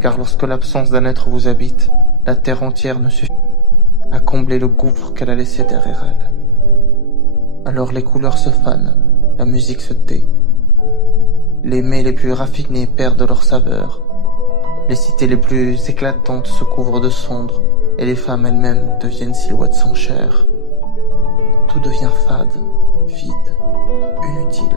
car lorsque l'absence d'un être vous habite, la terre entière ne suffit à combler le gouffre qu'elle a laissé derrière elle. Alors les couleurs se fanent, la musique se tait. Les mets les plus raffinés perdent leur saveur. Les cités les plus éclatantes se couvrent de cendres, et les femmes elles-mêmes deviennent silhouettes sans chair. Tout devient fade, vide, inutile.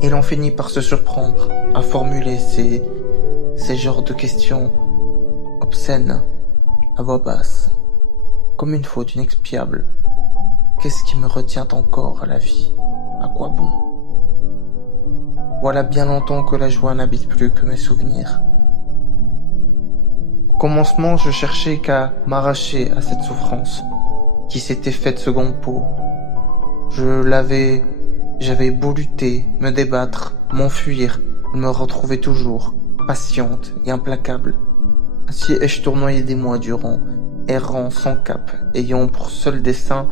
Et l'on finit par se surprendre à formuler ces genres de questions obscènes, à voix basse, comme une faute inexpiable. Qu'est-ce qui me retient encore à la vie? À quoi bon? Voilà bien longtemps que la joie n'habite plus que mes souvenirs. Au commencement, je cherchais qu'à m'arracher à cette souffrance qui s'était faite seconde peau. J'avais beau lutter, me débattre, m'enfuir, je me retrouvais toujours, patiente et implacable. Ainsi ai-je tournoyé des mois durant, errant sans cap, ayant pour seul dessein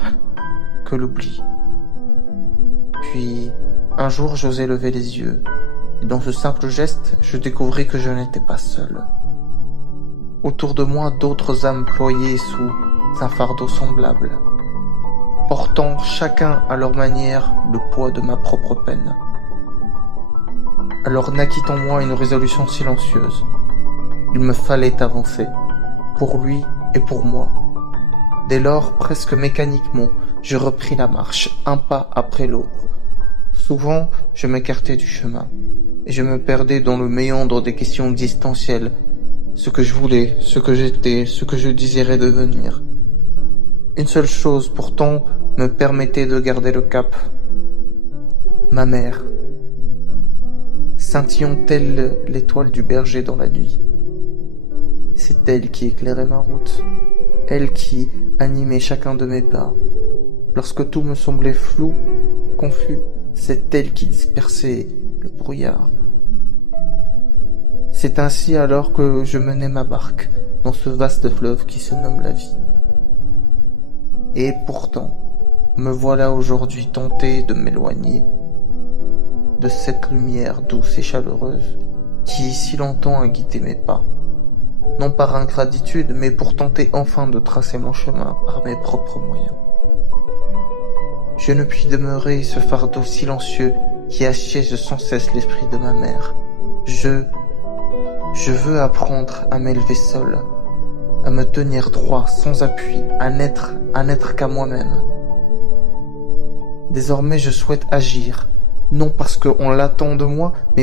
que l'oubli. Puis, un jour, j'osai lever les yeux, et dans ce simple geste, je découvris que je n'étais pas seul. Autour de moi, d'autres âmes ployaient sous un fardeau semblable, portant chacun à leur manière le poids de ma propre peine. Alors naquit en moi une résolution silencieuse. Il me fallait avancer, pour lui et pour moi. Dès lors, presque mécaniquement, je repris la marche, un pas après l'autre. Souvent, je m'écartais du chemin, et je me perdais dans le méandre des questions existentielles, ce que je voulais, ce que j'étais, ce que je désirais devenir. Une seule chose, pourtant, me permettait de garder le cap. Ma mère, scintillant telle l'étoile du berger dans la nuit. C'est elle qui éclairait ma route, elle qui animait chacun de mes pas. Lorsque tout me semblait flou, confus, c'est elle qui dispersait le brouillard. C'est ainsi alors que je menais ma barque dans ce vaste fleuve qui se nomme la vie. Et pourtant, me voilà aujourd'hui tenté de m'éloigner de cette lumière douce et chaleureuse qui si longtemps a guidé mes pas. Non par ingratitude, mais pour tenter enfin de tracer mon chemin par mes propres moyens. Je ne puis demeurer ce fardeau silencieux qui assiège sans cesse l'esprit de ma mère. Je veux apprendre à m'élever seul, à me tenir droit, sans appui, à n'être qu'à moi-même. Désormais, je souhaite agir, non parce qu'on l'attend de moi, mais